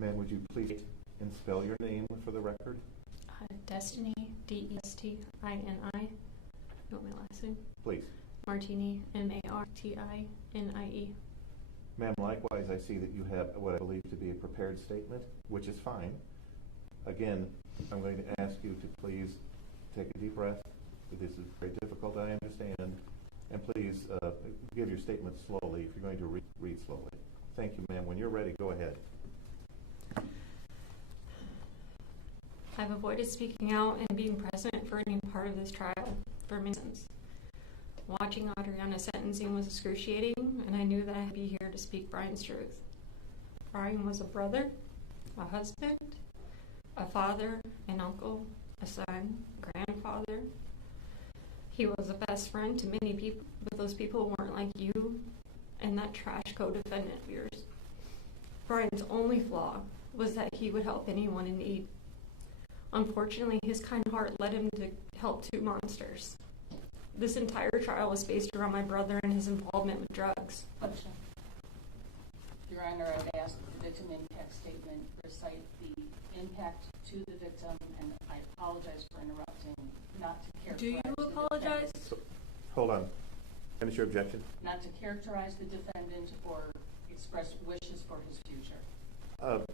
Ma'am, would you please state and spell your name for the record? Destini, Destini. You want my last name? Please. Martinie, Martine. Ma'am, likewise, I see that you have what I believe to be a prepared statement, which is fine. Again, I'm going to ask you to please take a deep breath. This is very difficult, I understand. And please give your statement slowly if you're going to read slowly. Thank you, ma'am. When you're ready, go ahead. I've avoided speaking out and being present for any part of this trial for many reasons. Watching Adriana's sentencing was excruciating, and I knew that I'd be here to speak Brian's truth. Brian was a brother, a husband, a father, an uncle, a son, grandfather. He was a best friend to many people, but those people weren't like you and that trash co-defendant of yours. Brian's only flaw was that he would help anyone in need. Unfortunately, his kind heart led him to help two monsters. This entire trial was based around my brother and his involvement with drugs. Objection. Your Honor, I would ask that the victim impact statement recite the impact to the victim, and I apologize for interrupting, not to characterize. Do you apologize? Hold on. Finish your objection. Not to characterize the defendant or express wishes for his future.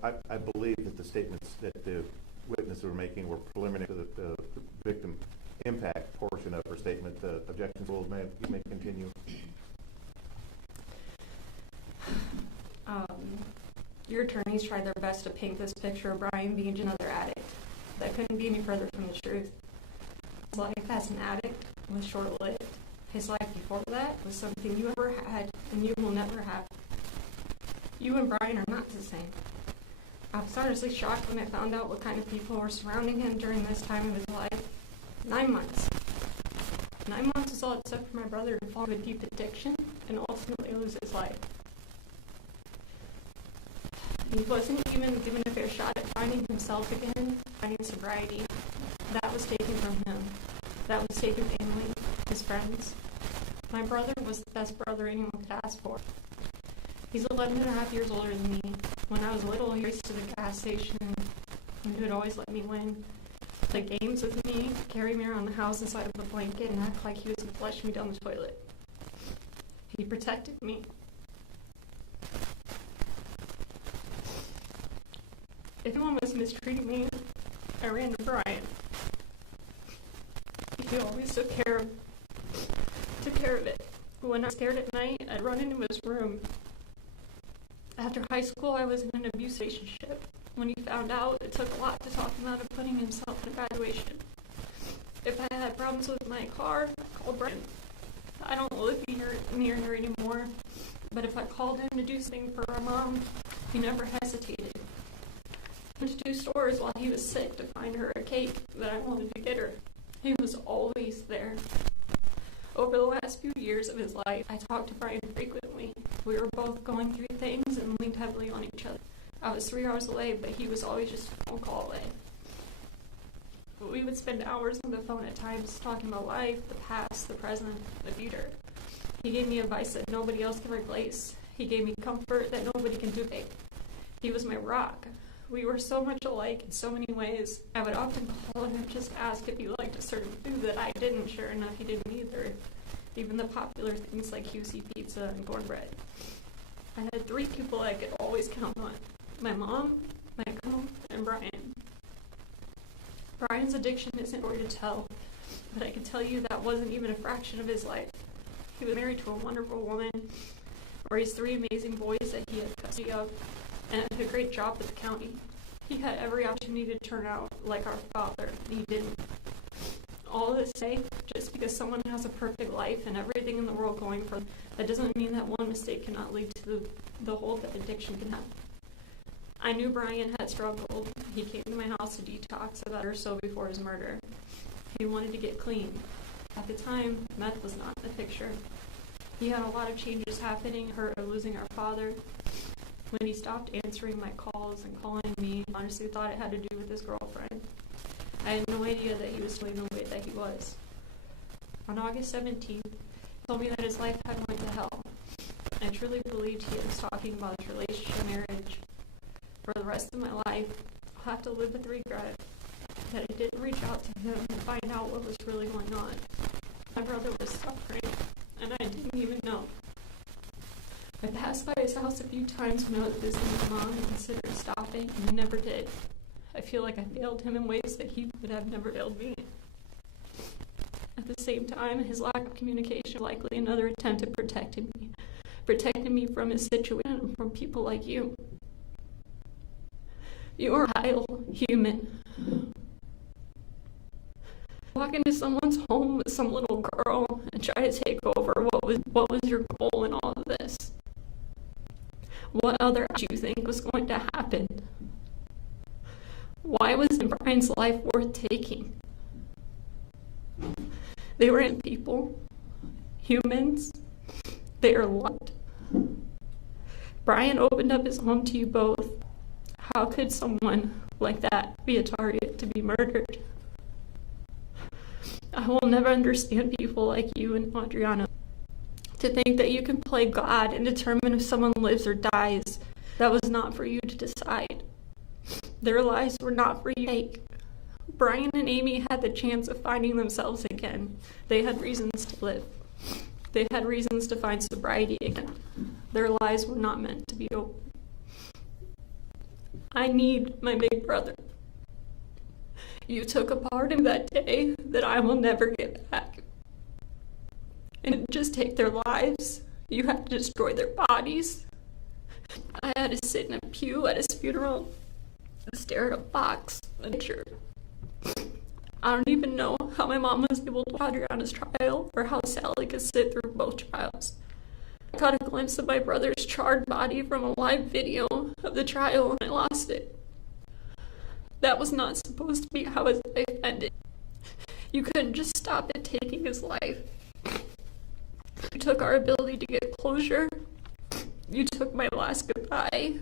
I believe that the statements that the witnesses were making were preliminary to the victim impact portion of her statement. Objections ruled. You may continue. Your attorneys tried their best to paint this picture of Brian being another addict. That couldn't be any further from the truth. His life as an addict was short-lived. His life before that was something you ever had and you will never have. You and Brian are not the same. I was honestly shocked when I found out what kind of people were surrounding him during this time of his life. 9 months. 9 months is all it took for my brother to fall into a deep addiction and ultimately lose his life. He wasn't even given a fair shot at finding himself again, finding sobriety. That was taken from him. That was taken family, his friends. My brother was the best brother anyone could ask for. He's 11 and a half years older than me. When I was little, he raced to the gas station and he would always let me win. Play games with me, carry me around the house inside of a blanket, and act like he was going to flush me down the toilet. He protected me. If anyone was mistreating me, I ran to Brian. He always took care of it. But when I was scared at night, I'd run into his room. After high school, I was in an abuse relationship. When he found out, it took a lot to talk him out of putting himself in evaluation. If I had problems with my car, I called Brian. I don't live near here anymore, but if I called him to do something for our mom, he never hesitated. I went to 2 stores while he was sick to find her a cake that I wanted to get her. He was always there. Over the last few years of his life, I talked to Brian frequently. We were both going through things and leaned heavily on each other. I was 3 hours away, but he was always just a phone call away. But we would spend hours on the phone at times talking about life, the past, the present, the future. He gave me advice that nobody else can replace. He gave me comfort that nobody can duplicate. He was my rock. We were so much alike in so many ways. I would often call him and just ask if he liked a certain food that I didn't. Sure enough, he didn't either. Even the popular things like QC pizza and cornbread. I had 3 people I could always count on. My mom, my uncle, and Brian. Brian's addiction isn't important to tell, but I can tell you that wasn't even a fraction of his life. He was married to a wonderful woman, raised 3 amazing boys that he had custody of, and had a great job at the county. He had every opportunity to turn out like our father, and he didn't. All this to say, just because someone has a perfect life and everything in the world going for them, that doesn't mean that one mistake cannot lead to the hole that addiction can have. I knew Brian had struggled. He came to my house to detox about a year or so before his murder. He wanted to get clean. At the time, meth was not in the picture. He had a lot of changes happening, her losing our father. When he stopped answering my calls and calling me, I honestly thought it had to do with his girlfriend. I had no idea that he was feeling the way that he was. On August 17th, he told me that his life had went to hell. I truly believed he was talking about his relationship and marriage. For the rest of my life, I'll have to live with regret that I didn't reach out to him and find out what was really going on. My brother was suffering, and I didn't even know. I passed by his house a few times when I was visiting my mom and considered stopping, and I never did. I feel like I failed him in ways that he would have never failed me. At the same time, his lack of communication was likely another attempt at protecting me from his situation and from people like you. You are a vile human. Walk into someone's home with some little girl and try to take over. What was your goal in all of this? What other do you think was going to happen? Why was Brian's life worth taking? They were in people, humans. They are loved. Brian opened up his home to you both. How could someone like that be a target to be murdered? I will never understand people like you and Adriana. To think that you can play God and determine if someone lives or dies, that was not for you to decide. Their lives were not for you to take. Brian and Amy had the chance of finding themselves again. They had reasons to live. They had reasons to find sobriety again. Their lives were not meant to be open. I need my big brother. You took a part in that day that I will never get back. And didn't just take their lives. You had to destroy their bodies. I had to sit in a pew at his funeral and stare at a box, a picture. I don't even know how my mom was able to watch Adriana's trial or how Sally could sit through both trials. I caught a glimpse of my brother's charred body from a live video of the trial and I lost it. That was not supposed to be how his life ended. You couldn't just stop at taking his life. You took our ability to get closure. You took my last goodbye.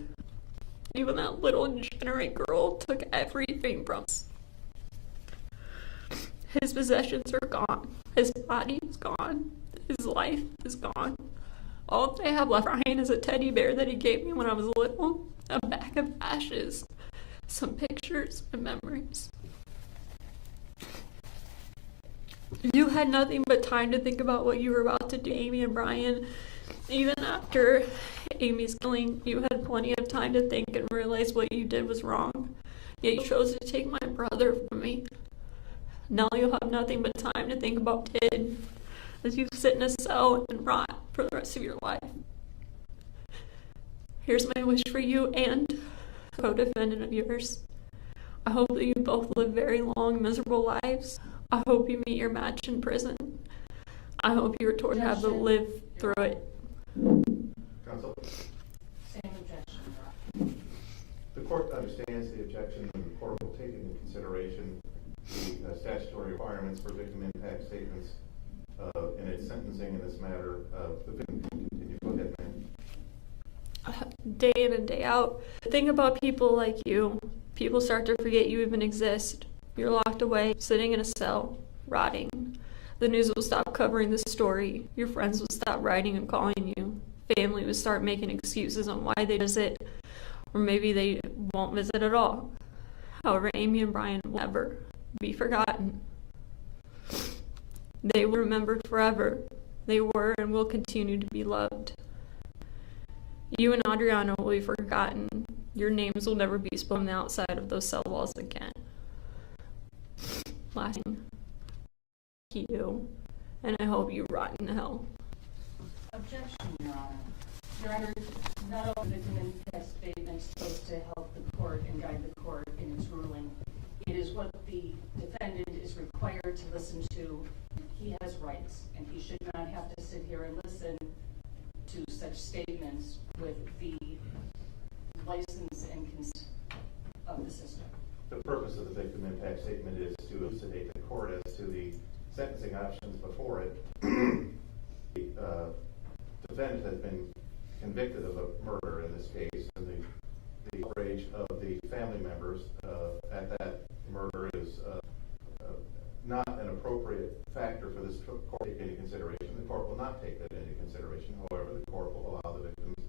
Even that little degenerate girl took everything from us. His possessions are gone. His body is gone. His life is gone. All I have left, Brian, is a teddy bear that he gave me when I was little, a bag of ashes, some pictures and memories. You had nothing but time to think about what you were about to do, Amy and Brian. Even after Amy's killing, you had plenty of time to think and realize what you did was wrong. Yet you chose to take my brother from me. Now you'll have nothing but time to think about what you did as you sit in a cell and rot for the rest of your life. Here's my wish for you and a co-defendant of yours. I hope that you both live very long, miserable lives. I hope you meet your match in prison. I hope you are taught to have to live through it. Counsel? Same objection. The court understands the objection, and the court will take into consideration the statutory requirements for victim impact statements in its sentencing in this matter. The victim can continue. Go ahead, ma'am. Day in and day out. The thing about people like you, people start to forget you even exist. You're locked away, sitting in a cell, rotting. The news will stop covering the story. Your friends will stop writing and calling you. Family will start making excuses on why they visit, or maybe they won't visit at all. However, Amy and Brian will never be forgotten. They will remembered forever. They were and will continue to be loved. You and Adriana will be forgotten. Your names will never be spoken outside of those cell walls again. Last thing, thank you, and I hope you rot in hell. Objection, Your Honor. Your Honor, not all victim impact statements supposed to help the court and guide the court in its ruling. It is what the defendant is required to listen to. He has rights, and he should not have to sit here and listen to such statements with the license and consent of the system. The purpose of the victim impact statement is to elucidate the court as to the sentencing options before it. The defendant has been convicted of a murder in this case, and the outrage of the family members at that murder is not an appropriate factor for this court to take into consideration. The court will not take that into consideration. However, the court will allow the victims